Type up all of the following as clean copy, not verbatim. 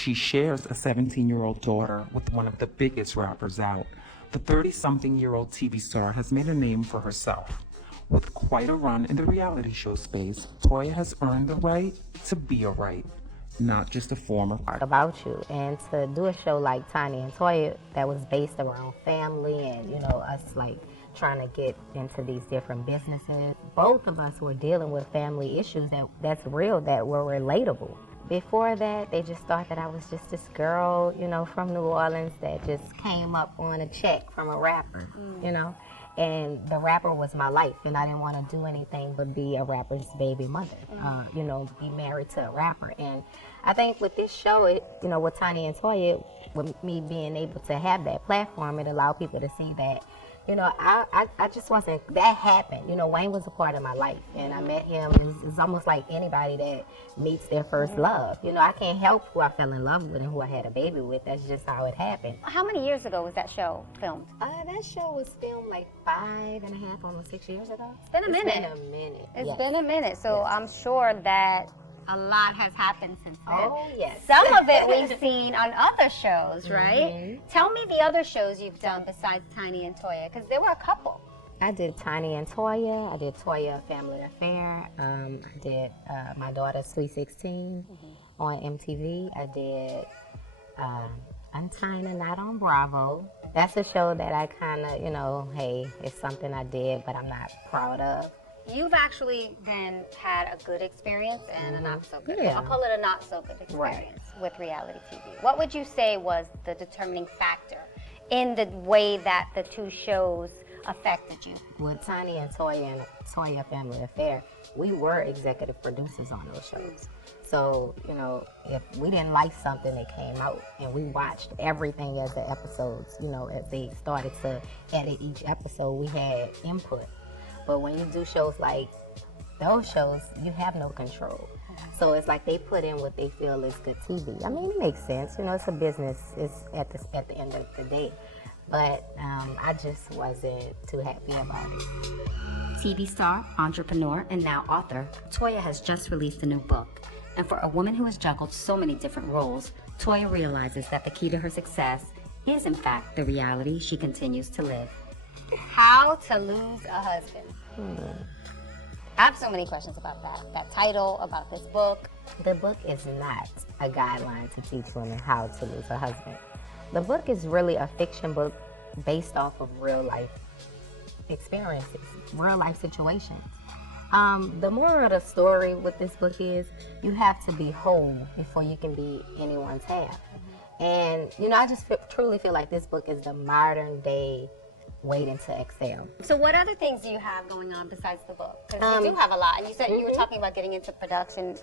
she shares a 17-year-old daughter with one of the biggest rappers out. The 30-something-year-old TV star has made a name for herself. With quite a run in the reality show space, Toya has earned the right to be a Wright, not just a form of art. About you, and to do a show like Tiny and Toya that was based around family and, you know, us like trying to get into these different businesses. Both of us were dealing with family issues that's real, that were relatable. Before that, they just thought that I was just this girl, you know, from New Orleans that just came up on a check from a rapper, you know. And the rapper was my life, and I didn't want to do anything but be a rapper's baby mother, you know, be married to a rapper. And I think with this show, you know, with Tiny and Toya, with me being able to have that platform, it allowed people to see that, you know, I just wasn't, that happened. You know, Wayne was a part of my life, and I met him. It's almost like anybody that meets their first love. You know, I can't help who I fell in love with and who I had a baby with. That's just how it happened. How many years ago was that show filmed? That show was filmed like 5.5, almost 6 years ago. It's been a minute. It's been a minute. It's been a minute, so I'm sure that a lot has happened since then. Oh, yes. Some of it we've seen on other shows, right? Tell me the other shows you've done besides Tiny and Toya, because there were a couple. I did Tiny and Toya. I did Toya Family Affair. I did My Daughter's Sweet 16 on MTV. I did Untying a Knot on Bravo. That's a show that I kind of, you know, hey, it's something I did, but I'm not proud of. You've actually then had a good experience and a not so good. Yeah. I'll call it a not so good experience with reality TV. What would you say was the determining factor in the way that the two shows affected you? With Tiny and Toya Family Affair, we were executive producers on those shows. So, you know, if we didn't like something that came out and we watched everything as the episodes, you know, as they started to edit each episode, we had input. But when you do shows like those shows, you have no control. So it's like they put in what they feel is good TV. I mean, it makes sense. You know, it's a business. It's at the end of the day. But I just wasn't too happy about it. TV star, entrepreneur, and now author, Toya has just released a new book. And for a woman who has juggled so many different roles, Toya realizes that the key to her success is, in fact, the reality she continues to live. How to Lose a Husband. I have so many questions about that title, about this book. The book is not a guideline to teach women how to lose a husband. The book is really a fiction book based off of real life experiences, real life situations. The moral of the story with this book is you have to be whole before you can be anyone's half. And, you know, I just truly feel like this book is the modern day waiting to excel. So what other things do you have going on besides the book? Because you do have a lot. And you said you were talking about getting into production,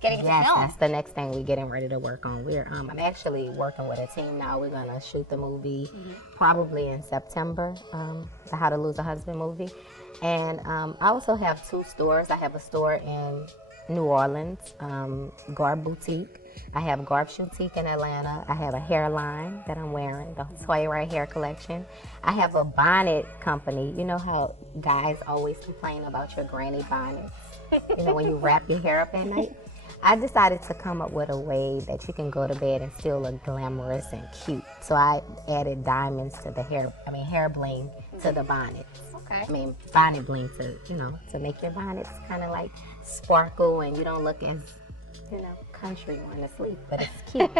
getting into film. That's the next thing we're getting ready to work on. I'm actually working with a team now. We're going to shoot the movie probably in September, the How to Lose a Husband movie. And I also have 2 stores. I have a store in New Orleans, Garb Boutique. I have Garb Boutique in Atlanta. I have a hairline that I'm wearing, the Toya Wright hair collection. I have a bonnet company. You know how guys always complain about your granny bonnets, you know, when you wrap your hair up at night? I decided to come up with a way that you can go to bed and still look glamorous and cute. So I added diamonds to the hair bling to the bonnets. Okay. I mean, bonnet bling to, you know, to make your bonnets kind of like sparkle and you don't look as, you know, country when to sleep, but it's cute.